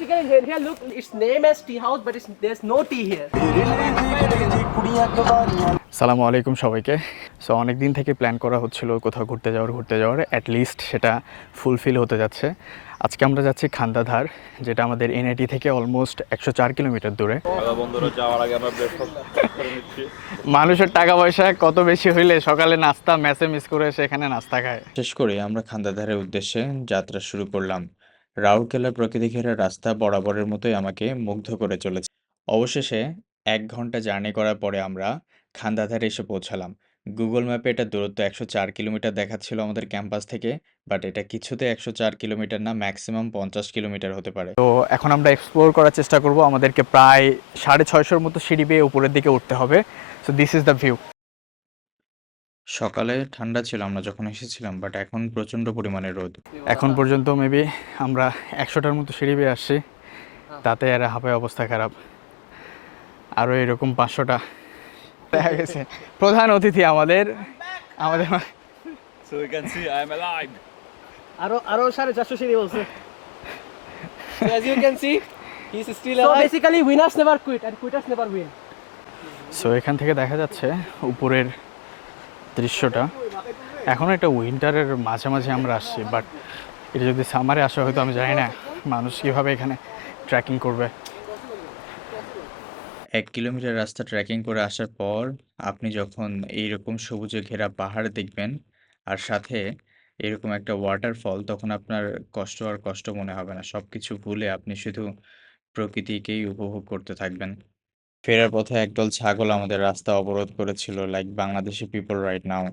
Here, look, it's named as tea house, but there's no tea here. সালামু আলাইকুম সবাইকে। So অনেক দিন থেকে প্ল্যান করা হচ্ছিল কোথাও ঘুরতে যাওয়ার অ্যাটলিস্ট সেটা ফুলফিল হতে যাচ্ছে। আজকে আমরা যাচ্ছি খান্দাধার, যেটা আমাদের এনআইটি থেকে অলমোস্ট 104 কিলোমিটার দূরে। বন্ধুরা, যাওয়ার আগে আমরা ব্রেকফাস্ট করে নিচ্ছি। মানুষের টাকা পয়সা কত বেশি হইলে সকালে নাস্তা ম্যাচে মিস করে সেখানে নাস্তা খায়। শেষ করে আমরা খান্দাধারের উদ্দেশ্যে যাত্রা শুরু করলাম। রাউরকেলার প্রকৃতি ঘেরা রাস্তা বরাবরের মতোই আমাকে মুগ্ধ করে চলেছে। অবশেষে 1 ঘন্টা জার্নি করার পরে আমরা খান্দাধারে এসে পৌঁছালাম। গুগল ম্যাপে এটা দূরত্ব 104 কিলোমিটার দেখাচ্ছিল আমাদের ক্যাম্পাস থেকে, বাট এটা কিছুতে 104 কিলোমিটার না, ম্যাক্সিমাম 50 কিলোমিটার হতে পারে। তো এখন আমরা এক্সপ্লোর করার চেষ্টা করব। আমাদেরকে প্রায় 650-র মতো সিঁড়ি বেয়ে উপরের দিকে উঠতে হবে। So this is the view. সকালে ঠান্ডা ছিল আমরা যখন এসেছিলাম, বাট এখন প্রচণ্ড পরিমাণে রোদ। এখন পর্যন্ত মেবি আমরা 100টার মতো সিঁড়ি বেয়ে আসছি, তাতে আর হাঁপায় অবস্থা খারাপ। আরও এরকম 500টা দেখা গেছে। প্রধান অতিথি আমাদের আমাদের So you can see I am alive. Aro 450 সিঁড়ি বলছে। So as you can see, he's still So alive. basically, winners never quit and quitters never win. So এখান থেকে দেখা যাচ্ছে উপরের দৃশ্যটা। এখন একটা উইন্টারের মাঝামাঝি আমরা আসছি, বাট এটা যদি সামারে আসা হয়তো আমি জানি না মানুষ কীভাবে এখানে ট্রেকিং করবে। 1 কিলোমিটার রাস্তা ট্রেকিং করে আসার পর আপনি যখন এইরকম সবুজে ঘেরা পাহাড় দেখবেন আর সাথে এরকম একটা ওয়াটারফল, তখন আপনার কষ্ট মনে হবে না। সবকিছু ভুলে আপনি শুধু প্রকৃতিকেই উপভোগ করতে থাকবেন। ফেরার পথে একদল ছাগল আমাদের রাস্তা অবরোধ করেছিল, like Bangladeshi people right now.